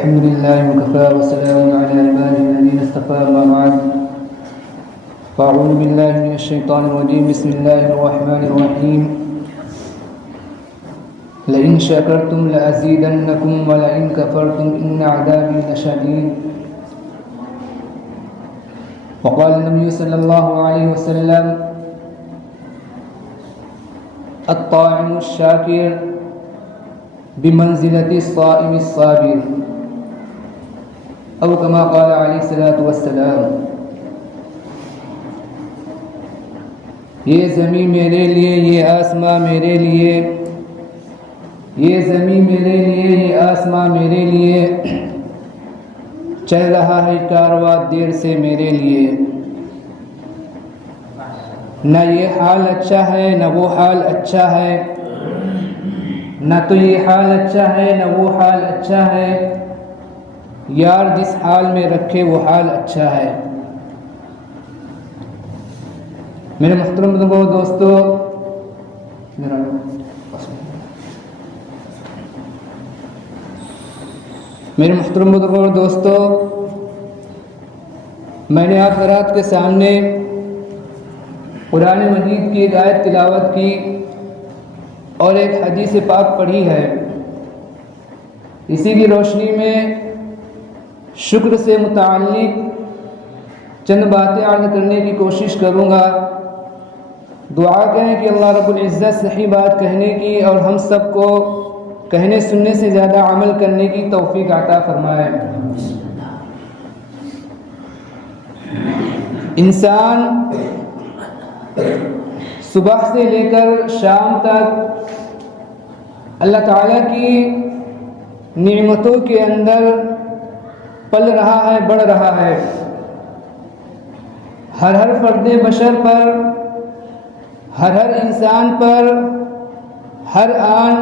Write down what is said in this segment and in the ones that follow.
الحمد لله وكفى وسلام على عباده الذين اصطفى أما بعد فأعوذ بالله من الشيطان الرجيم بسم الله الرحمن الرحيم لئن شكرتم لأزيدنكم ولئن كفرتم إن عذابي لشديد وقال النبي صلى الله عليه وسلم الطاعم الشاكر بمنزلة الصائم الصابر او كما قال علیہ الصلوۃ والسلام. یہ زمین میرے لیے، یہ آسماں میرے لیے، یہ زمین میرے لیے، یہ آسماں میرے لیے، چل رہا ہے کارواں دیر سے میرے لیے. نہ یہ حال اچھا ہے نہ وہ حال اچھا ہے، نہ تو یہ حال اچھا ہے نہ وہ حال اچھا ہے، یار جس حال میں رکھے وہ حال اچھا ہے. میرے محترم بزرگوں دوستو، میرے محترم بزرگوں دوستو، میں نے آپ حضرات کے سامنے قرآن مجید کی ایک آیت تلاوت کی اور ایک حدیث پاک پڑھی ہے. اسی کی روشنی میں شکر سے متعلق چند باتیں عرض کرنے کی کوشش کروں گا. دعا کریں کہ اللہ رب العزت صحیح بات کہنے کی اور ہم سب کو کہنے سننے سے زیادہ عمل کرنے کی توفیق عطا فرمائے. انسان صبح سے لے کر شام تک اللہ تعالیٰ کی نعمتوں کے اندر پل رہا ہے، بڑھ رہا ہے. ہر فرد بشر پر، ہر انسان پر، ہر آن،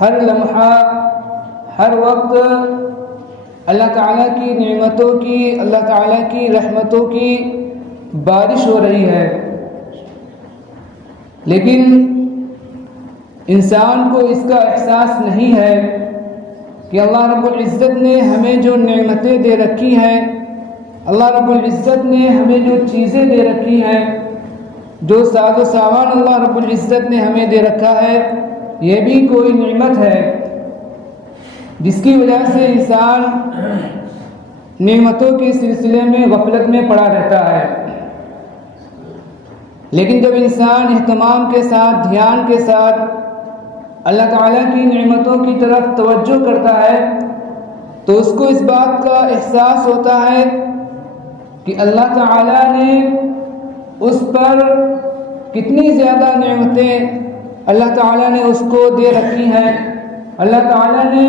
ہر لمحہ، ہر وقت اللہ تعالیٰ کی نعمتوں کی، اللہ تعالیٰ کی رحمتوں کی بارش ہو رہی ہے. لیکن انسان کو اس کا احساس نہیں ہے کہ اللہ رب العزت نے ہمیں جو نعمتیں دے رکھی ہیں، اللہ رب العزت نے ہمیں جو چیزیں دے رکھی ہیں، جو ساز و سامان اللہ رب العزت نے ہمیں دے رکھا ہے، یہ بھی کوئی نعمت ہے جس کی وجہ سے انسان نعمتوں کے سلسلے میں غفلت میں پڑا رہتا ہے. لیکن جب انسان اہتمام کے ساتھ، دھیان کے ساتھ اللہ تعالیٰ کی نعمتوں کی طرف توجہ کرتا ہے تو اس کو اس بات کا احساس ہوتا ہے کہ اللہ تعالیٰ نے اس پر کتنی زیادہ نعمتیں اللہ تعالیٰ نے اس کو دے رکھی ہیں، اللہ تعالیٰ نے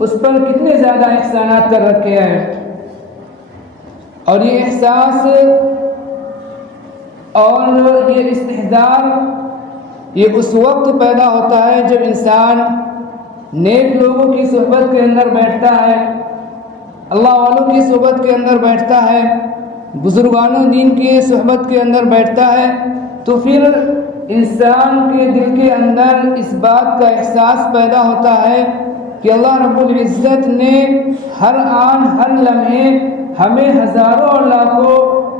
اس پر کتنے زیادہ احسانات کر رکھے ہیں. اور یہ احساس اور یہ استحضار یہ اس وقت پیدا ہوتا ہے جب انسان نیک لوگوں کی صحبت کے اندر بیٹھتا ہے، اللہ والوں کی صحبت کے اندر بیٹھتا ہے، بزرگان دین کی صحبت کے اندر بیٹھتا ہے، تو پھر انسان کے دل کے اندر اس بات کا احساس پیدا ہوتا ہے کہ اللہ رب العزت نے ہر آن، ہر لمحے ہمیں ہزاروں اور لاکھوں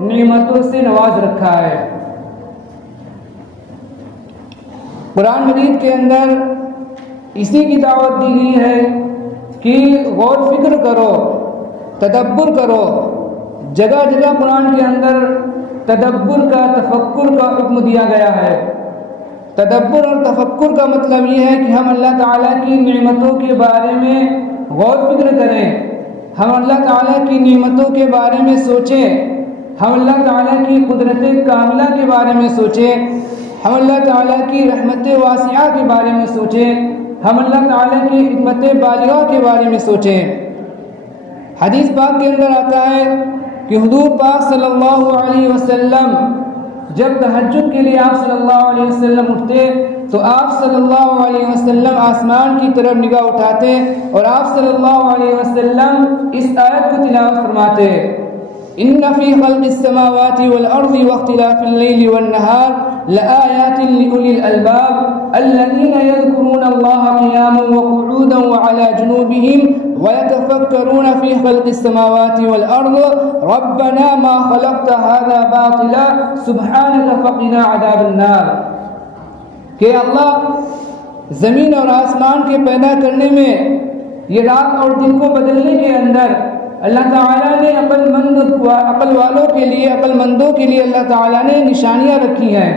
نعمتوں سے نواز رکھا ہے. قرآن مجید کے اندر اسی کی دعوت دی گئی ہے کہ غور فکر کرو، تدبر کرو. جگہ جگہ قرآن کے اندر تدبر کا، تفکر کا حکم دیا گیا ہے. تدبر اور تفکر کا مطلب یہ ہے کہ ہم اللہ تعالیٰ کی نعمتوں کے بارے میں غور فکر کریں، ہم اللہ تعالیٰ کی نعمتوں کے بارے میں سوچیں، ہم اللہ تعالیٰ کی قدرت کاملہ کے بارے میں سوچیں، ہم اللہ تعالیٰ کی رحمت واسعہ کے بارے میں سوچیں، ہم اللہ تعالیٰ کی حکمت بالغہ کے بارے میں سوچیں. حدیث پاک کے اندر آتا ہے کہ حضور پاک صلی اللہ علیہ وسلم جب تہجد کے لیے آپ صلی اللہ علیہ وسلم اٹھتے تو آپ صلی اللہ علیہ وسلم آسمان کی طرف نگاہ اٹھاتے اور آپ صلی اللہ علیہ وسلم اس آیت کو تلاوت فرماتے: ان فی خلق السماوات والارض واختلاف اللیل والنہار لآیات لأولی الالباب الذین یذکرون اللہ قیاما وقعودا وعلی جنوبہم وَيَتَفَكَّرُونَ فِي خَلْقِ السَّمَاوَاتِ وَالْأَرْضِ رَبَّنَا مَا خَلَقْتَ هَذَا بَاطِلًا سُبْحَانَكَ فَقِنَا عَذَابَ النَّارِ کہ اللہ زمین اور آسمان کے پیدا کرنے میں، یہ رات اور دن کو بدلنے کے اندر اللہ تعالیٰ نے عقل والوں کے لیے، عقل مندوں کے لیے اللہ تعالیٰ نے نشانیاں رکھی ہیں۔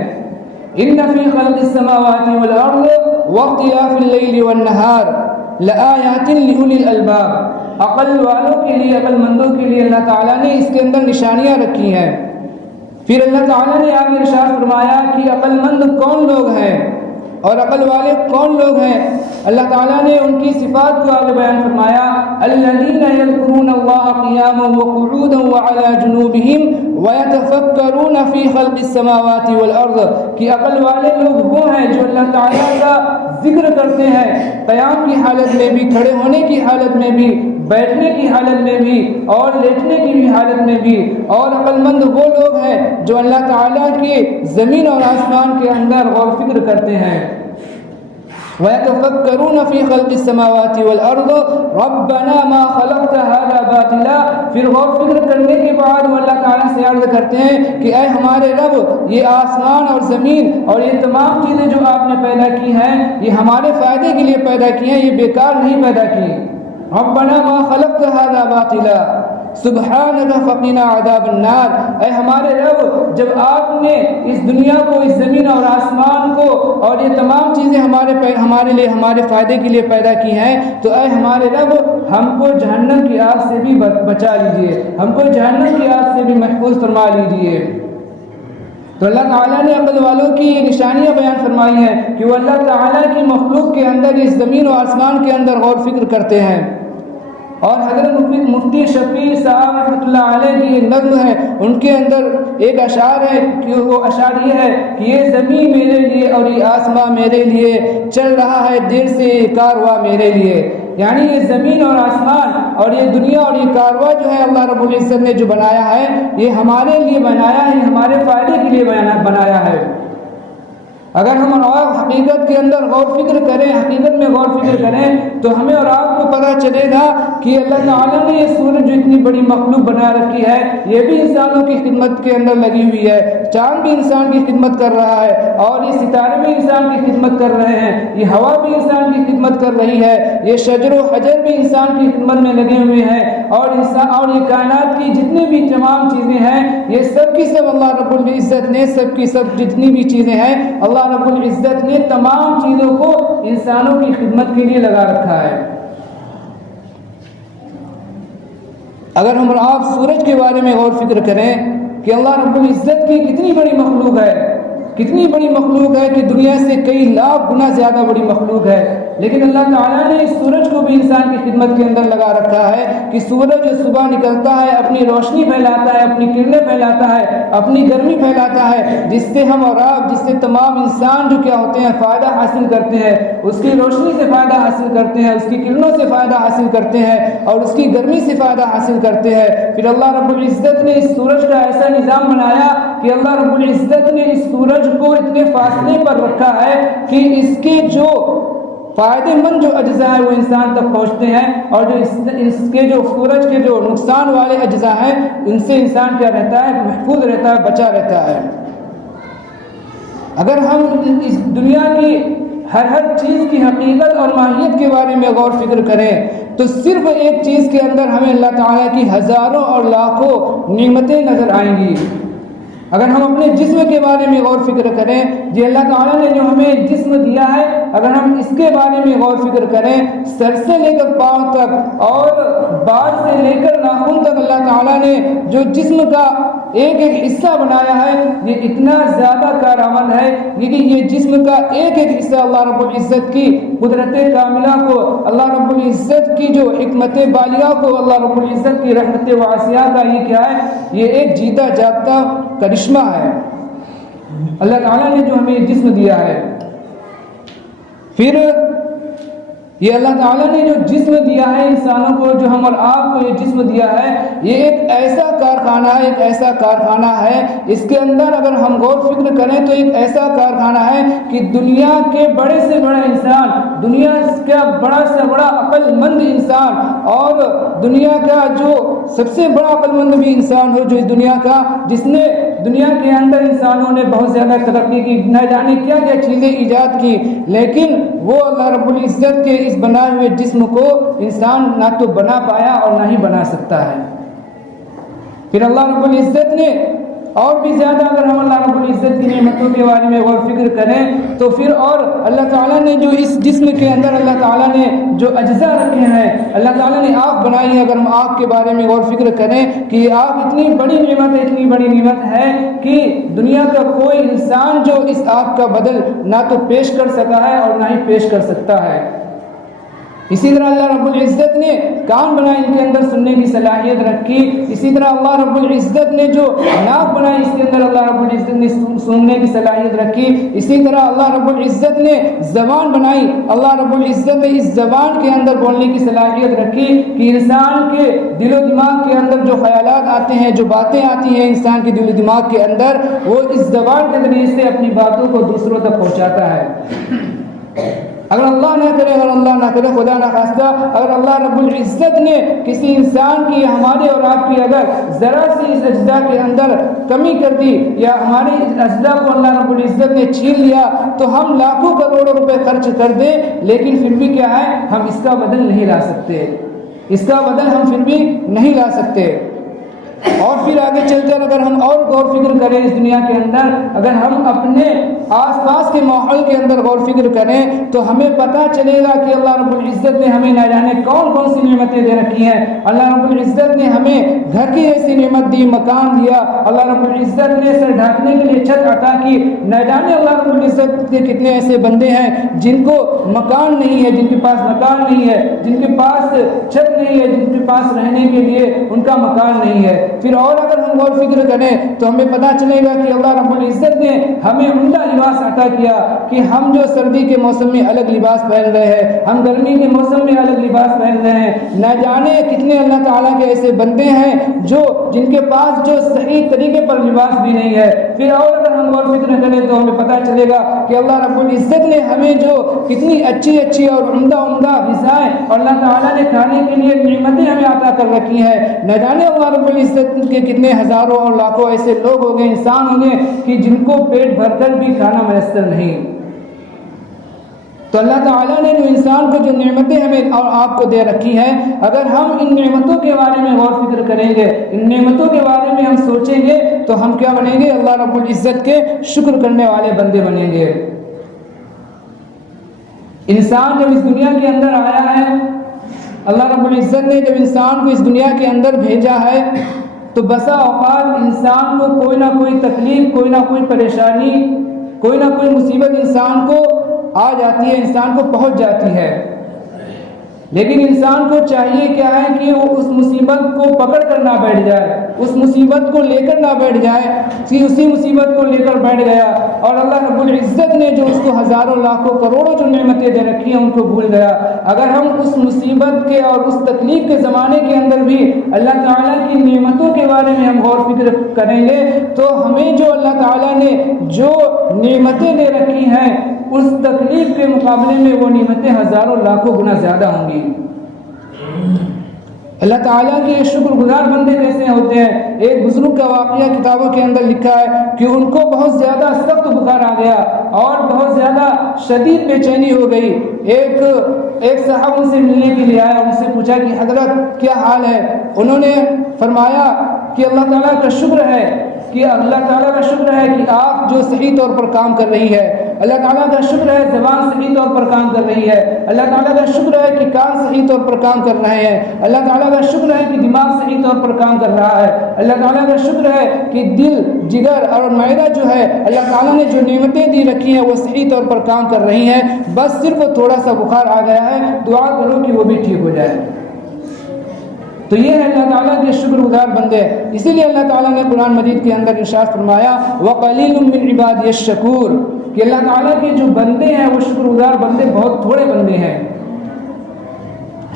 ان فی خلق السماوات والارض واختلاف اللیل والنہار لآیات لأولی الالباب، عقل والوں کے لیے، عقل مندوں کے لیے اللہ تعالیٰ نے اس کے اندر نشانیاں رکھی ہیں۔ پھر اللہ تعالیٰ نے آگے ارشاد فرمایا کہ عقل مند کون لوگ ہیں اور عقل والے کون لوگ ہیں۔ اللہ تعالیٰ نے ان کی صفات کو آگے بیان فرمایا، الذین یذکرون اللہ قیاما وقعودا وعلی جنوبہم ویتفکرون فی خلق السماوات والارض، کہ عقل والے لوگ وہ ہیں جو اللہ تعالیٰ کا ذکر کرتے ہیں قیام کی حالت میں بھی، کھڑے ہونے کی حالت میں بھی، بیٹھنے کی حالت میں بھی اور لیٹنے کی بھی حالت میں بھی۔ اور عقل مند وہ لوگ ہیں جو اللہ تعالیٰ کے زمین اور آسمان کے اندر غور فکر کرتے ہیں۔ وَيَتَفَكَّرُونَ فِي خَلْقِ السَّمَاوَاتِ وَالْأَرْضِ رَبَّنَا مَا خَلَقْتَ هَذَا بَاطِلًا، پھر غور فکر کرنے کے بعد وہ اللہ تعالیٰ سے عرض کرتے ہیں کہ اے ہمارے رب، یہ آسمان اور زمین اور یہ تمام چیزیں جو آپ نے پیدا کی ہیں یہ ہمارے فائدے کے لیے پیدا کی ہیں، یہ بیکار نہیں پیدا کی۔ رَبَّنَا مَا خَلَقْتَ هَذَا بَاطِلًا سبحانک فقنا عذاب النار، اے ہمارے رب، جب آپ نے اس دنیا کو، اس زمین اور آسمان کو اور یہ تمام چیزیں ہمارے لیے، ہمارے فائدے کے لیے پیدا کی ہیں، تو اے ہمارے رب، ہم کو جہنم کی آگ سے بھی بچا لیجئے، ہم کو جہنم کی آگ سے بھی محفوظ فرما لیجئے۔ تو اللہ تعالیٰ نے عقل والوں کی یہ نشانیاں بیان فرمائی ہیں کہ وہ اللہ تعالیٰ کی مخلوق کے اندر، اس زمین و آسمان کے اندر غور فکر کرتے ہیں۔ اور حضرت مفتی شفیع صاحب رحمۃ اللہ علیہ کی ایک نظم ہے، ان کے اندر ایک اشعار ہے کہ وہ اشعار یہ ہے کہ یہ زمین میرے لیے اور یہ آسمان میرے لیے، چل رہا ہے دیر سے یہ کارواں میرے لیے۔ یعنی یہ زمین اور آسمان اور یہ دنیا اور یہ کارواں جو ہے اللہ رب العزت نے جو بنایا ہے، یہ ہمارے لیے بنایا ہے، ہمارے فائدے کے لیے بنایا ہے۔ اگر ہم حقیقت کے اندر غور فکر کریں، حقیقت میں غور فکر کریں، تو ہمیں اور آپ کو پتہ چلے گا کہ اللہ تعالیٰ نے یہ سورج جو اتنی بڑی مخلوق بنا رکھی ہے، یہ بھی انسانوں کی خدمت کے اندر لگی ہوئی ہے۔ چاند بھی انسان کی خدمت کر رہا ہے، اور یہ ستارے بھی انسان کی خدمت کر رہے ہیں، یہ ہوا بھی انسان کی خدمت کر رہی ہے، یہ شجر و حجر بھی انسان کی خدمت میں لگے ہوئے ہیں، اور یہ کائنات کی جتنی بھی تمام چیزیں ہیں، یہ سب کی سب اللہ رب العزت نے، سب کی سب جتنی بھی چیزیں ہیں، اللہ رب العزت نے تمام چیزوں کو انسانوں کی خدمت کے لیے لگا رکھا ہے۔ اگر ہم آپ سورج کے بارے میں غور فکر کریں کہ اللہ رب العزت کی کتنی بڑی مخلوق ہے، کتنی بڑی مخلوق ہے کہ دنیا سے کئی لاکھ گنا زیادہ بڑی مخلوق ہے، لیکن اللہ تعالیٰ نے اس سورج کو بھی انسان کی خدمت کے اندر لگا رکھا ہے کہ سورج صبح نکلتا ہے، اپنی روشنی پھیلاتا ہے، اپنی کرنیں پھیلاتا ہے، اپنی گرمی پھیلاتا ہے، جس سے ہم اور آپ، جس سے تمام انسان جو کیا ہوتے ہیں فائدہ حاصل کرتے ہیں، اس کی روشنی سے فائدہ حاصل کرتے ہیں، اس کی کرنوں سے فائدہ حاصل کرتے ہیں، اور اس کی گرمی سے فائدہ حاصل کرتے ہیں۔ پھر اللہ رب العزت نے اس سورج کا ایسا نظام بنایا کہ اللہ رب العزت نے اس سورج کو اتنے فاصلے پر رکھا ہے کہ اس کے جو فائدے مند جو اجزاء ہیں وہ انسان تک پہنچتے ہیں، اور جو اس کے جو سورج کے جو نقصان والے اجزاء ہیں ان سے انسان کیا رہتا ہے، محفوظ رہتا ہے، بچا رہتا ہے۔ اگر ہم اس دنیا کی ہر چیز کی حقیقت اور ماہیت کے بارے میں غور فکر کریں تو صرف ایک چیز کے اندر ہمیں اللہ تعالیٰ کی ہزاروں اور لاکھوں نعمتیں نظر آئیں گی۔ اگر ہم اپنے جسم کے بارے میں غور فکر کریں، جی اللہ تعالیٰ نے جو ہمیں جسم دیا ہے، اگر ہم اس کے بارے میں غور فکر کریں، سر سے لے کر پاؤں تک اور بال سے لے کر ناخن تک اللہ تعالیٰ نے جو جسم کا ایک ایک حصہ بنایا ہے، یہ اتنا زیادہ کارآمد ہے، لیکن یہ جسم کا ایک ایک حصہ اللہ رب العزت کی قدرت کاملہ کو، اللہ رب العزت کی جو حکمت بالیہ کو، اللہ رب العزت کی رحمت واسعہ کا یہ کیا ہے، یہ ایک جیتا جاگتا کرشمہ ہے اللہ تعالیٰ نے جو ہمیں جسم دیا ہے۔ پھر یہ اللہ تعالیٰ نے جو جسم دیا ہے انسانوں کو، جو ہم اور آپ کو یہ جسم دیا ہے، یہ ایک ایسا کارخانہ ہے، ایک ایسا کارخانہ ہے، اس کے اندر اگر ہم غور فکر کریں تو ایک ایسا کارخانہ ہے کہ دنیا کے بڑے سے بڑا انسان، دنیا کا بڑا سے بڑا عقل مند انسان، اور دنیا کا جو سب سے بڑا عقل مند بھی انسان ہو جو اس دنیا کا، جس نے دنیا کے اندر انسانوں نے بہت زیادہ ترقی کی، نہ جانے کیا کیا چیزیں ایجاد کی، لیکن وہ اللہ رب العزت کے اس بنائے ہوئے جسم کو انسان نہ تو بنا پایا اور نہ ہی بنا سکتا ہے۔ پھر اللہ رب العزت نے اور بھی زیادہ، اگر ہم اللہ رب العزت کی نعمتوں کے بارے میں غور فکر کریں تو پھر اور اللہ تعالیٰ نے جو اس جسم کے اندر اللہ تعالیٰ نے جو اجزاء رکھے ہیں، اللہ تعالیٰ نے آنکھ بنائی ہے، اگر ہم آنکھ کے بارے میں غور فکر کریں کہ یہ آنکھ اتنی بڑی نعمت ہے، اتنی بڑی نعمت ہے کہ دنیا کا کوئی انسان جو اس آنکھ کا بدل نہ تو پیش کر سکا ہے اور نہ ہی پیش کر سکتا ہے۔ اسی طرح اللہ رب العزت نے کان بنائے، ان کے اندر سننے کی صلاحیت رکھی۔ اسی طرح اللہ رب العزت نے جو ناک بنائی، اس کے اندر اللہ رب العزت نے سونگھنے کی صلاحیت رکھی۔ اسی طرح اللہ رب العزت نے زبان بنائی، اللہ رب العزت نے اس زبان کے اندر بولنے کی صلاحیت رکھی کہ انسان کے دل و دماغ کے اندر جو خیالات آتے ہیں، جو باتیں آتی ہیں انسان کے دل و دماغ کے اندر، وہ اس زبان کے ذریعے سے اپنی باتوں کو دوسروں تک پہنچاتا ہے۔ اگر اللہ نہ کرے، اگر اللہ نہ کرے، خدا نہ خواستہ، اگر اللہ رب العزت نے کسی انسان کی، ہمارے اور آپ کی اگر ذرا سی اس اجزاء کے اندر کمی کر دی، یا ہمارے اس اجزاء کو اللہ رب العزت نے چھین لیا، تو ہم لاکھوں کروڑوں روپے خرچ کر دیں، لیکن پھر بھی کیا ہے، ہم اس کا بدل نہیں لا سکتے، اس کا بدل ہم پھر بھی نہیں لا سکتے۔ اور پھر آگے چل کر اگر ہم اور غور فکر کریں اس دنیا کے اندر، اگر ہم اپنے آس پاس کے ماحول کے اندر غور فکر کریں تو ہمیں پتہ چلے گا کہ اللہ رب العزت نے ہمیں نہ جانے کون کون سی نعمتیں دے رکھی ہیں۔ اللہ رب العزت نے ہمیں گھر کی ایسی نعمت دی، مکان دیا، اللہ رب العزت نے سر ڈھانکنے کے لیے چھت عطا کی۔ نہ جانے اللہ رب العزت کے کتنے ایسے بندے ہیں جن کو مکان نہیں ہے، جن کے پاس مکان نہیں ہے، جن کے پاس چھت نہیں ہے، جن کے پاس رہنے کے لیے ان کا مکان نہیں ہے۔ پھر اور اگر ہم غور فکر کریں تو ہمیں پتہ چلے گا کہ اللہ رب العزت نے ہمیں عمدہ لباس عطا کیا کہ ہم جو سردی کے موسم میں الگ لباس پہن رہے ہیں، ہم گرمی کے موسم میں الگ لباس پہن رہے ہیں۔ نہ جانے کتنے اللہ تعالیٰ کے ایسے بندے ہیں جن کے پاس جو صحیح طریقے پر لباس بھی نہیں ہے۔ پھر اور اگر ہم غور فکر کریں تو ہمیں پتہ چلے گا کہ اللہ رب العزت نے ہمیں جو کتنی اچھی اچھی اور عمدہ غذائیں اور اللہ تعالیٰ نے کھانے کے لیے نعمتیں ہمیں عطا کر رکھی ہیں۔ نہ جانے اللہ رب العزت کے کتنے ہزاروں اور لاکھوں ایسے لوگ ہو گئے، انسان ہو گئے کہ جن کو پیٹ بھر کر بھی کھانا میسر نہیں۔ تو اللہ تعالیٰ نے جو انسان کو جو نعمتیں ہمیں اور آپ کو دے رکھی ہیں، اگر ہم ان نعمتوں کے بارے میں غور فکر کریں گے، ان نعمتوں کے بارے میں ہم سوچیں گے تو ہم کیا بنیں گے؟ اللہ رب العزت کے شکر کرنے والے بندے بنیں گے۔ انسان جب اس دنیا کے اندر آیا ہے، اللہ رب العزت نے جب انسان کو اس دنیا کے اندر بھیجا ہے تو بسا اوقات انسان کو کوئی نہ کوئی تکلیف، کوئی نہ کوئی پریشانی، کوئی نہ کوئی مصیبت انسان کو آ جاتی ہے، انسان کو پہنچ جاتی ہے۔ لیکن انسان کو چاہیے کیا ہے کہ وہ اس مصیبت کو پکڑ کر نہ بیٹھ جائے، اس مصیبت کو لے کر نہ بیٹھ جائے کہ اسی مصیبت کو لے کر بیٹھ گیا اور اللہ رب العزت نے جو اس کو ہزاروں لاکھوں کروڑوں جو نعمتیں دے رکھی ہیں ان کو بھول گیا۔ اگر ہم اس مصیبت کے اور اس تکلیف کے زمانے کے اندر بھی اللہ تعالیٰ کی نعمتوں کے بارے میں ہم غور فکر کریں گے تو ہمیں جو اللہ تعالیٰ نے جو نعمتیں دے رکھی ہیں اس تکلیف کے مقابلے میں وہ نعمتیں ہزاروں لاکھوں گنا زیادہ ہوں گی۔ اللہ تعالیٰ کے شکر گزار بندے کیسے ہوتے ہیں؟ ایک بزرگ کا واقعہ کتابوں کے اندر لکھا ہے کہ ان کو بہت زیادہ سخت بخار آ گیا اور بہت زیادہ شدید بے چینی ہو گئی۔ ایک صاحب ان سے ملنے کے لیے آیا، ان سے پوچھا کہ حضرت کیا حال ہے؟ انہوں نے فرمایا کہ اللہ تعالیٰ کا شکر ہے کہ آپ جو صحیح طور پر کام کر رہی ہے، اللہ تعالیٰ کا شکر ہے زبان صحیح طور پر کام کر رہی ہے، اللہ تعالیٰ کا شکر ہے کہ کان صحیح طور پر کام کر رہے ہیں، اللہ تعالیٰ کا شکر ہے کہ دماغ صحیح طور پر کام کر رہا ہے، اللہ تعالیٰ کا شکر ہے کہ دل، جگر اور معدہ جو ہے اللہ تعالیٰ نے جو نعمتیں دی رکھی ہیں وہ صحیح طور پر کام کر رہی ہیں، بس صرف تھوڑا سا بخار آ گیا ہے، دعا کرو کہ وہ بھی ٹھیک ہو جائے۔ تو یہ ہے اللہ تعالیٰ کے شکر گزار بندے۔ اسی لیے اللہ تعالیٰ نے قرآن مجید کے اندر ارشاد فرمایا وَقَلِيلٌ مِّنْ عِبَادِيَ الشَّكُورُ کہ اللہ تعالیٰ کے جو بندے ہیں وہ شکر گزار بندے بہت تھوڑے بندے ہیں۔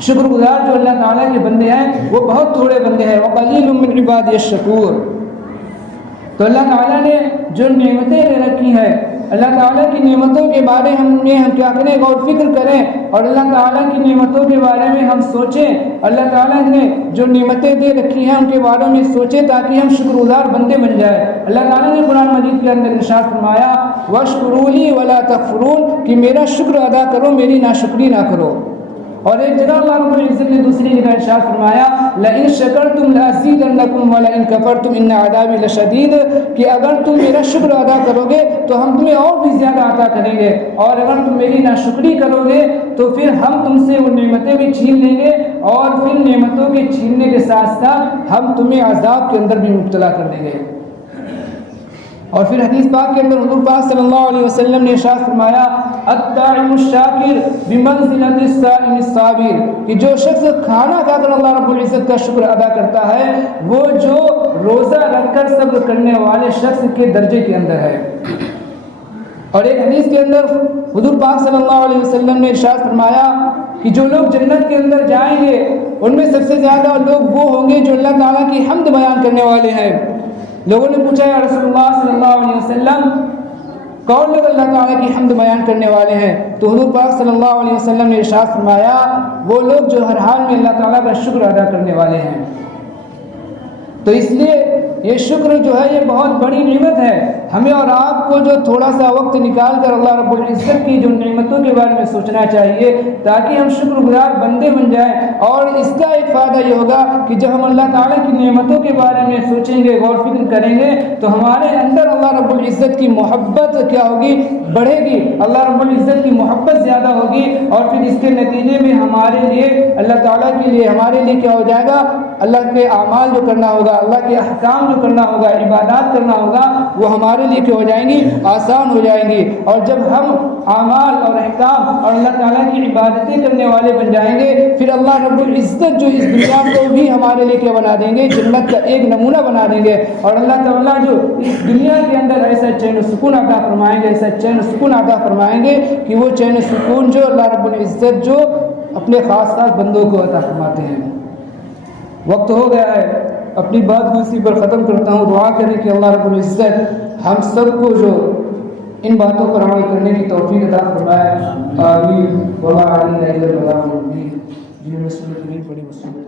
شکر گزار جو اللہ تعالیٰ کے بندے ہیں وہ بہت تھوڑے بندے ہیں. وَقَلِيلٌ مِّنْ عِبَادِيَ الشَّكُورُ. تو اللہ تعالیٰ نے جو نعمتیں دے رکھی ہیں, اللہ تعالیٰ کی نعمتوں کے بارے ہم کیا کریں, غور فکر کریں, اور اللہ تعالیٰ کی نعمتوں کے بارے میں ہم سوچیں. اللہ تعالیٰ نے جو نعمتیں دے رکھی ہیں ان کے بارے میں سوچیں تاکہ ہم شکر گزار بندے بن جائیں. اللہ تعالیٰ نے قرآن مجید کے اندر ارشاد فرمایا وَاشْكُرُوا لِي وَلَا تَكْفُرُونَ, کہ میرا شکر ادا کرو, میری ناشکری نہ کرو. اور ایک جگہ اللہ رب العزت نے دوسری جگہ ارشاد فرمایا لَإِن شَكَرْتُمْ لَأَزِيدَنَّكُمْ وَلَإِن كَفَرْتُمْ إِنَّ عَذَابِي لَشَدِيدٌ, کہ اگر تم میرا شکر ادا کرو گے تو ہم تمہیں اور بھی زیادہ عطا کریں گے, اور اگر تم میری ناشکری کرو گے تو پھر ہم تم سے وہ نعمتیں بھی چھین لیں گے, اور پھر نعمتوں کے چھیننے کے ساتھ ساتھ ہم تمہیں عذاب کے اندر بھی مبتلا کر دیں گے. اور پھر حدیث پاک کے اندر حضور پاک صلی اللہ علیہ وسلم نے ارشاد فرمایا الطاعم الشاکر بمنزلۃ الصائم الصابر, کہ جو شخص کھانا کھا کر اللہ رب العزت کا شکر ادا کرتا ہے وہ جو روزہ رکھ کر صبر کرنے والے شخص کے درجے کے اندر ہے. اور ایک حدیث کے اندر حضور پاک صلی اللہ علیہ وسلم نے ارشاد فرمایا کہ جو لوگ جنت کے اندر جائیں گے ان میں سب سے زیادہ لوگ وہ ہوں گے جو اللہ تعالیٰ کی حمد بیان کرنے والے ہیں. لوگوں نے پوچھا یا رسول اللہ صلی اللہ علیہ وسلم کون لوگ اللہ تعالیٰ کی حمد بیان کرنے والے ہیں؟ تو حضور پاک صلی اللہ علیہ وسلم نے ارشاد فرمایا وہ لوگ جو ہر حال میں اللہ تعالیٰ کا شکر ادا کرنے والے ہیں. تو اس لیے یہ شکر جو ہے یہ بہت بڑی نعمت ہے. ہمیں اور آپ کو جو تھوڑا سا وقت نکال کر اللہ رب العزت کی جو نعمتوں کے بارے میں سوچنا چاہیے تاکہ ہم شکر گزار بندے بن جائیں. اور اس کا ایک فائدہ یہ ہوگا کہ جب ہم اللہ تعالیٰ کی نعمتوں کے بارے میں سوچیں گے, غور فکر کریں گے, تو ہمارے اندر اللہ رب العزت کی محبت کیا ہوگی, بڑھے گی. اللہ رب العزت کی محبت زیادہ ہوگی, اور پھر اس کے نتیجے میں ہمارے لیے اللہ تعالیٰ کے لیے ہمارے لیے کیا ہو جائے گا, اللہ کے اعمال جو کرنا ہوگا, اللہ کے احکام جو کرنا ہوگا, عبادات کرنا ہوگا, وہ ہمارے لیے کیا ہو جائیں گی, آسان ہو جائیں گی. اور جب ہم اعمال اور احکام اور اللہ تعالیٰ کی عبادتیں کرنے والے بن جائیں گے پھر اللہ رب العزت جو اس دنیا کو بھی ہمارے لیے کیا بنا دیں گے, جنت کا ایک نمونہ بنا دیں گے. اور اللہ تعالیٰ جو اس دنیا کے اندر ایسا چین و سکون عطا فرمائیں گے, ایسا چین و سکون عطا فرمائیں گے کہ وہ چین و سکون جو اللہ رب العزت جو اپنے خاص خاص بندوں کو عطا فرماتے ہیں. وقت ہو گیا ہے, اپنی بات کو اسی پر ختم کرتا ہوں. دعا کریں کہ اللہ رب العزت ہم سب کو جو ان باتوں پر عمل کرنے کی توفیق عطا فرمائے. آمین. وما علینا الا البلاغ المبین. جی میں سورۃ الحج پڑھی.